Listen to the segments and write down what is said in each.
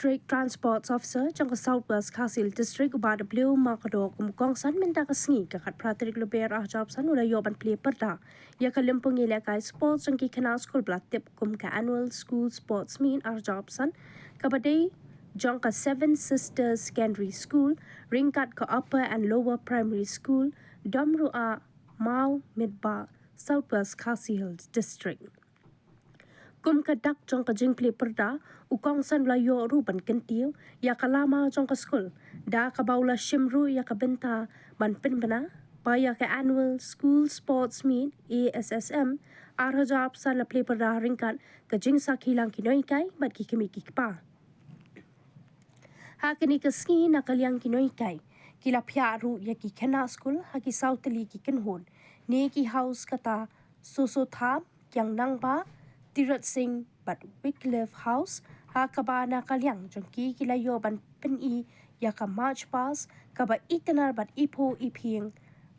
District Transport Officer trong Southwest Council District uba W makado kumkong san minta ka sngi ka khat pratik luber ah job san ula yoban Plie pyrda ya ka limpung ilakai sports jangki kana school blatip kum ka annual school sports meet ah job san kabadai jong ka Seven Sisters Secondary School ringkat ka upper and lower primary school Domruah-Mawmitbah Southwest Council District kum ka dak jong ka jing Plie pyrda ukong san la yo ru ban kentiu ya kalama jong ka school da ka baula shimru ya ka benta ban pinbana pa ya ka annual school sports meet ASSM arhajab san la Plie pyrda ringkat ka jing sa khilang kinoi kai bat ki kimi ki pa ha kini ka ski na kalyang kinoi kai kila phya ru ya ki khana school ha ki sautli ki kynhun ne ki house kata so tham kyang nangba Tirat Sing but Wycliffe House ha kabana kalyang jongki kilayo ban peni ya ka march pass kaba itanar bat ipo iping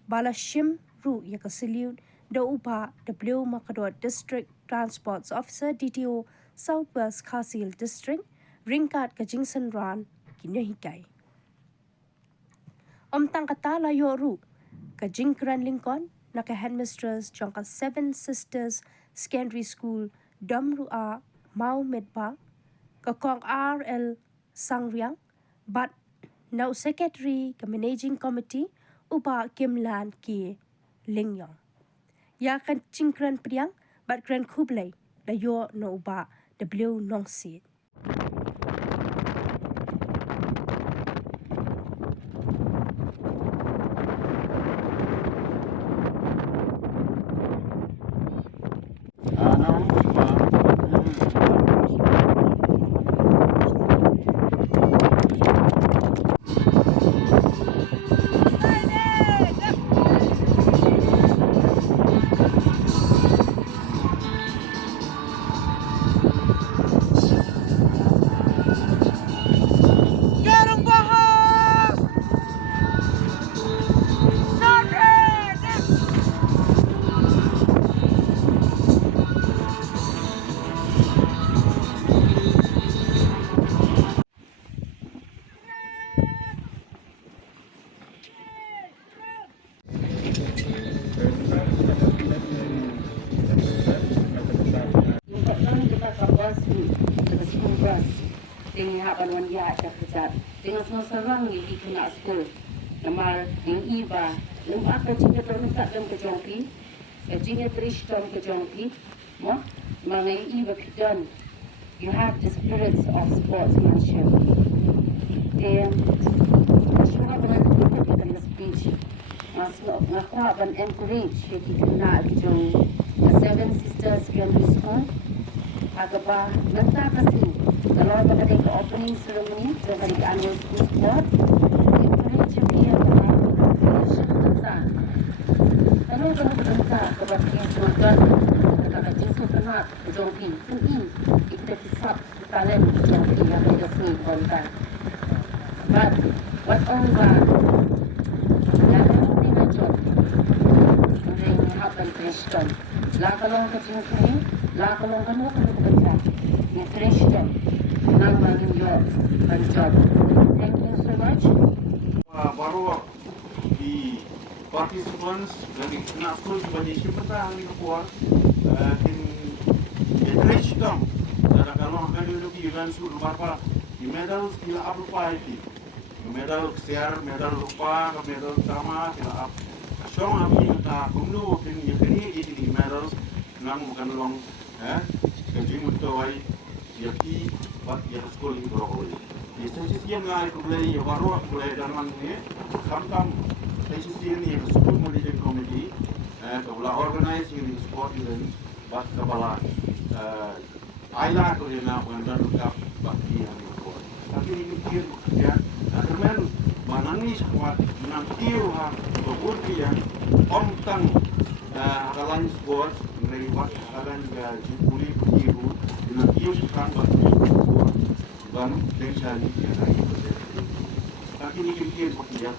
bala shim ru ya ka salute do upa W makado District Transport Officer DTO Southwest Council District ringkat ka jingsan ran kinahikai tang kata layo ru ka jingkran Lincoln na ka headmistress jong ka Seven Sisters Secondary School Domruah-Mawmitbah ka kong RL Sangriang but now secretary ka managing committee upa kimlan ki Lyngba ya kan jingkran priang but kran khubor layo no upa W nongsynshar dengan haban ya cacat dengan semua sarang ni kena school nama yang iba Lyngba ka jinga terminta dalam kejongpi jinga trishton kejongpi mga iba kidan you have the spirits of sportsmanship and syuha bangan kita di speech mas ngakwa ban encourage kena kejong the Seven Sisters Secondary School agaba nanta kasi kalau pada ke opening ceremony dari annual school sport encourage dia shemphang kalau kita kepada semangat kata jinsu kena jongpi ini kita kisah talent jongpi yang kita seni kontak but what over yang ini job ini happen Christian lah kalau kita ini lah kalau kamu kerja ni Christian nang maging your job. Thank you so much. Baru di participants dari nak school sebagai shemphang ni kuat in encourage them. Dan kalau akan lebih event sur berapa di medal kila apa itu medal share medal lupa medal sama kila apa. Syong kami kita kumdu ini di medal nang bukan long kerja untuk yaki bat ya school ini berapa di sesi yang lain kulai ya baru kulai dalam ini kam sesi ini school management committee kabla organize ini sport events bat kabala ayla ko na bandar kap baki yang itu tapi ini kira ya kemudian manangi semua nantiu ha berbudi yang tang hakalan sport mereka akan jupuli biru dengan kios kan ban dengshani yang lagi tapi ini kira pakai ya